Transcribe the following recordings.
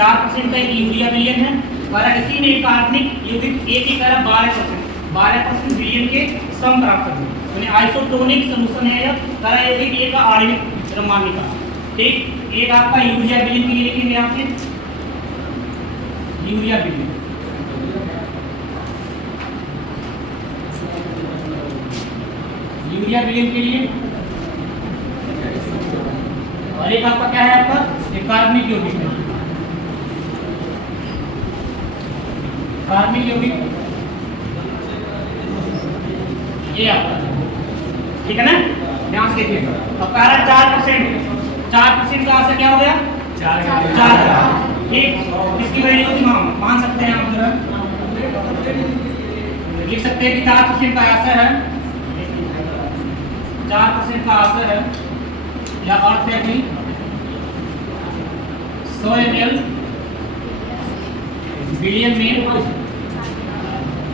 4% का एक यूरिया विलयन है, और इसी में एक कार्बनिक यौगिक A की तरह 12% विलयन के सम प्राप्त करते हैं, यानी आइसोटोनिक सॉल्यूशन है यह। तरह यौगिक A का आणविक द्रव्यमान का, ठीक। एक आपका यूरिया विलयन के लिए लिखेंगे यहाँ पे यूरिया विलयन, यूरिया विलयन के लिए। और एक आपका क्या है, आपका एक कार्बनिक यौगिक है, कार्बनिक यौगिक ये आपका, ठीक है ना, ध्यान से देखिएगा। अब कह रहा है 4% का आंसर क्या हो गया, 4 ग्राम, ठीक। इसकी वैल्यू मान सकते हैं आप, लिख सकते हैं कि 4% का आंसर है, 4% का आंसर है, या अर्थ है कि 100 ml विलयन में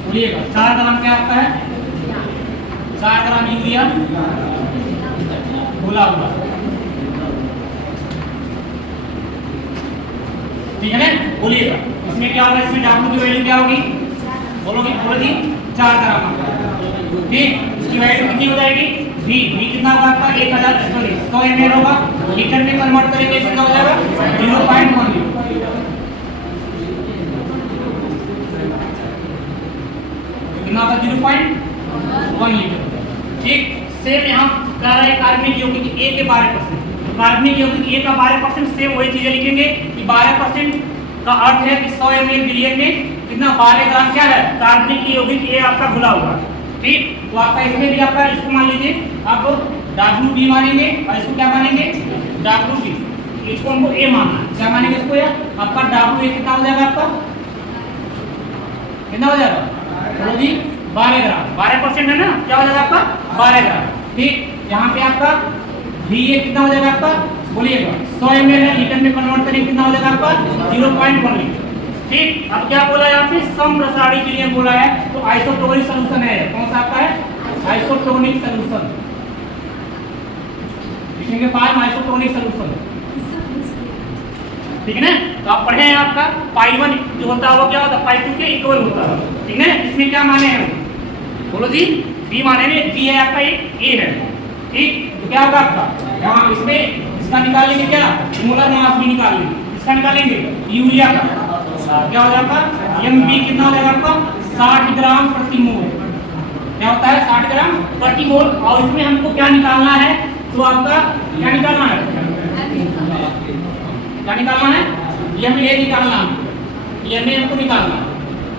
बोलिएगा 4 ग्राम क्या आपका है, 4 ग्राम यूरिया घोला हुआ, ठीक है ना। बोलिएगा इसमें क्या होगा, इसमें W की वैल्यू क्या होगी, बोलोगे, बोलो जी 4 ग्राम, ठीक। इसकी वैल्यू कितनी हो जाएगी, V कितना होगा आपका 100 ml होगा, लीटर में कन्वर्ट करेंगे कितना हो जाएगा 0.1 लीटर, कितना होगा 0.1 लीटर, ठीक। सेम यहाँ कह रहा है कार्बनिक यौगिक A के 12%, कार्बनिक यौगिक A का 12%, सेम वही चीजें लिखेंगे कि 12% का अर्थ है कि 100 ml विलयन में कितना 12 ग्राम क्या है, कार्बनिक यौगिक A आपका घुला हुआ, ठीक। तो आपका इसमें भी आपका इसको मान लीजिए आप WB मानेंगे, और इसको क्या मानेंगे WB, इसको हमको A मानना है, क्या मानेंगे इसको, या आपका WA कितना हो जाएगा, आपका कितना हो जाएगा, बोलो जी 12 ग्राम, 12% है ना, क्या हो जाएगा आपका 12 ग्राम, ठीक। यहाँ पे आपका VA कितना हो जाएगा आपका, बोलिएगा 100 ml है, लीटर में कन्वर्ट करेंगे कितना हो जाएगा आपका 0.1 लीटर, ठीक। अब क्या बोला है यहाँ पे, समप्रसारणी विलयन बोला है, तो आइसोटोनिक सॉल्यूशन है, कौन सा आपका है, आइसोटोनिक सॉल्यूशन, लिखेंगे बाद में आइसोटोनिक सॉल्यूशन, ठीक है ना। तो आप पढ़े हैं आपका π1 जो होता है वो क्या होता है π2 के इक्वल होता है, ठीक है। इसमें क्या माने हैं, बोलो जी B माने में, B है आपका एक A है, ठीक। तो क्या होगा आपका यहाँ इसमें इसका निकाल लेंगे, क्या मोलर मास भी निकाल लेंगे, इसका निकालेंगे यूरिया का, क्या हो जाएगा MB कितना हो जाएगा आपका 60 ग्राम प्रति मोल, क्या होता है 60 ग्राम प्रति मोल। और इसमें हमको क्या निकालना है, तो आपका क्या निकालना है, क्या निकालना है, MA निकालना है, MA हमको निकालना है,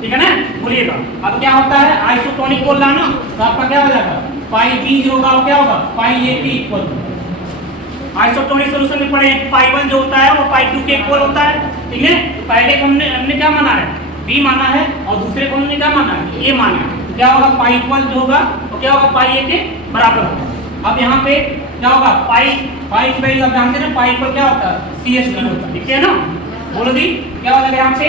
ठीक है ना। बोलिएगा अब क्या होता है, आइसोटोनिक बोल रहा ना, तो आपका क्या हो जाएगा πB जो होगा वो क्या होगा πA के इक्वल, आइसोटोनिक सॉल्यूशन में पढ़े π1 जो होता है वो π2 के इक्वल होता है, ठीक है। पहले हमने क्या माना है, B माना है, और दूसरे को हमने क्या माना है, A माना है, तो क्या होगा π इक्वल जो होगा वो क्या होगा πA के बराबर होगा। अब यहाँ पे क्या होगा π की वैल्यू आप जानते हैं ना, π इक्वल क्या होता है CH होता है, ठीक है ना। बोलो जी क्या हो जाएगा यहाँ पे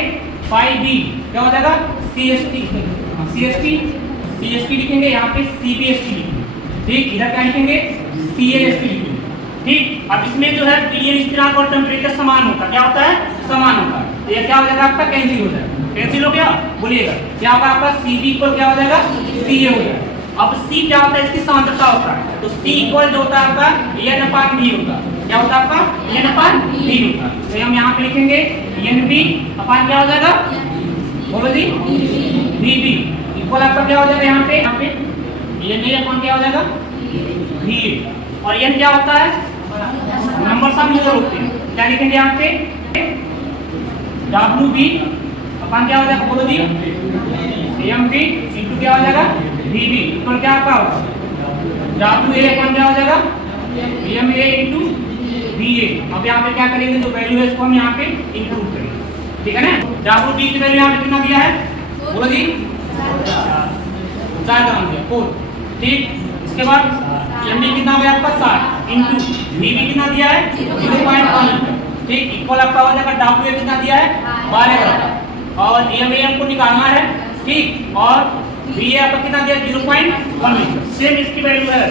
πB क्या हो जाएगा CHT लिखेंगे, यहाँ पे CBHT लिखेंगे, ठीक। इधर क्या लिखेंगे CLHT लिखेंगे, ठीक। अब इसमें जो है विलयन स्थिरांक और टेम्परेचर समान होता है, क्या होता है समान होता है, तो ये क्या हो जाएगा आपका कैंसिल हो जाएगा, कैंसिल हो गया, बोलिएगा क्या होगा आपका CB इक्वल क्या हो जाएगा CA हो जाएगा। अब C क्या होता है, इसकी सांद्रता होता है, तो C इक्वल जो होता है आपका N/V होता है, क्या होता है आपका N/V होता है, तो हम यहाँ पे लिखेंगे NB अपान क्या हो जाएगा, बोलो जी VB इक्वल आपका क्या हो जाएगा, यहाँ पे NA अपान क्या हो जाएगा VA, और N क्या होता है नंबर सब मोल होते हैं, क्या लिखेंगे यहाँ पे WB अपान क्या हो जाएगा, बोलो जी MB इंटू क्या हो जाएगा VB इक्वल क्या आपका होगा WA अपान क्या हो जाएगा MA इंटू VA। अब यहाँ पे क्या करेंगे, जो वैल्यू है इसको हम यहाँ पे इंक्लूड करेंगे, ठीक है ना। WB की वैल्यू यहाँ पे कितना दिया है, बोलो जी 4 ग्राम दिया, 4, ठीक। इसके बाद MB कितना हो गया आपका 60 इंटू VB कितना दिया है 0.1 लीटर, ठीक। इक्वल आपका हो जाएगा WA कितना दिया है 12 ग्राम, और MA हमको निकालना है, ठीक। और VA आपका कितना दिया 0.1 लीटर, सेम इसकी वैल्यू है,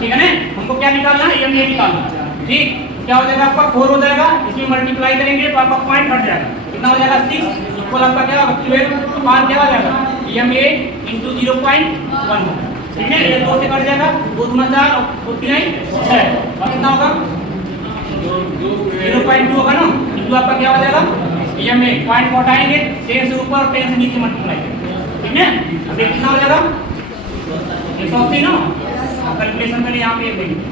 ठीक है ना। हमको क्या निकालना है, MA निकालना है, ठीक। क्या हो जाएगा आपका 4 हो जाएगा, इसमें मल्टीप्लाई करेंगे तो आपका पॉइंट हट जाएगा, कितना हो जाएगा 6 इक्वल आपका क्या होगा 12, तो मान क्या हो जाएगा m8 × 0.1 होगा, ठीक है। ये 2 से कट जाएगा, 2 दूना 4 और 2 3 6 और कितना होगा 0.2 होगा ना, इंटू आपका क्या हो जाएगा m8 पॉइंट को हटाएंगे 10 से ऊपर और 10 से नीचे मल्टीप्लाई करेंगे, ठीक है। अब ये कितना हो जाएगा 180 ना, कैलकुलेशन करें यहाँ पे एक देंगे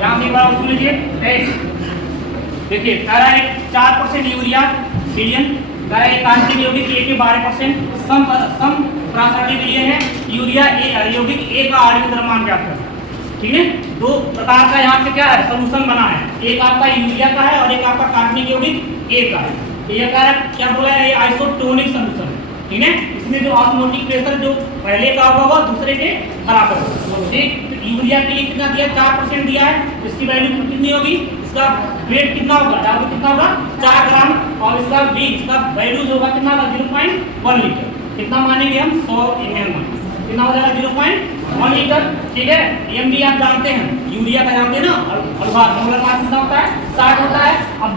यहाँ से एक बार सुन लीजिए। देखिए कह रहा है 4% यूरिया बिलियन, कह रहा है कार्बनिक यौगिक ए के 12%, सम प्रासंगिक बिलियन है यूरिया ए यौगिक ए का आणविक द्रव्यमान ज्ञात करना, ठीक है। दो प्रकार का यहाँ पे क्या है सॉल्यूशन बना है, एक आपका यूरिया का है और एक आपका कार्बनिक यौगिक ए का है। तो ये कह रहा है क्या बोला है, ये आइसोटोनिक सॉल्यूशन है, ठीक है। इसमें जो ऑस्मोटिक प्रेशर जो पहले का होगा दूसरे के बराबर होगा, ठीक। तो यूरिया के लिए कितना दिया 4% दिया है, इसकी वैल्यू कितनी होगी, इसका वेट कितना होगा, डाल कितना होगा 4 ग्राम और इसका बी इसका वैल्यू होगा कितना होगा 0.1 लीटर, कितना मानेंगे हम 100 ml मान, कितना हो जाएगा 0.1 लीटर, ठीक है। एम भी आप जानते हैं, यूरिया का जानते हैं ना, अनुपात मोलर मास कितना होता है 60 होता है। अब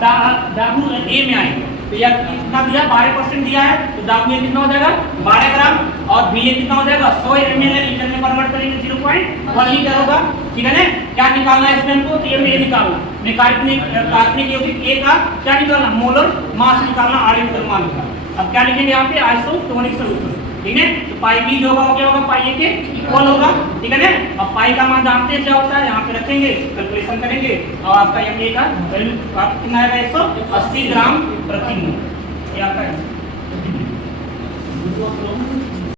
W ए में आएंगे तो यह कितना दिया 12% दिया है, तो W कितना हो जाएगा 12 ग्राम और बी कितना हो जाएगा 100 ml लीटर में कन्वर्ट करेंगे 0.1 लीटर होगा, ठीक है ना। क्या निकालना है इसमें हमको, तो ये निकालना है कार्बनिक यौगिक ए का क्या निकालना मोलर मास निकालना, आणविक द्रव्यमान निकालना। अब क्या लिखेंगे यहाँ पे आइसोटोनिक सॉल्यूशन, ठीक है। तो पाई बी जो होगा क्या होगा पाई ए के इक्वल होगा, ठीक है ना। अब पाई का मान जानते हैं क्या होता है, यहाँ पे रखेंगे कैलकुलेशन करेंगे और आपका एम ए का वैल्यू कितना आएगा 180 ग्राम प्रति मोल, ये आपका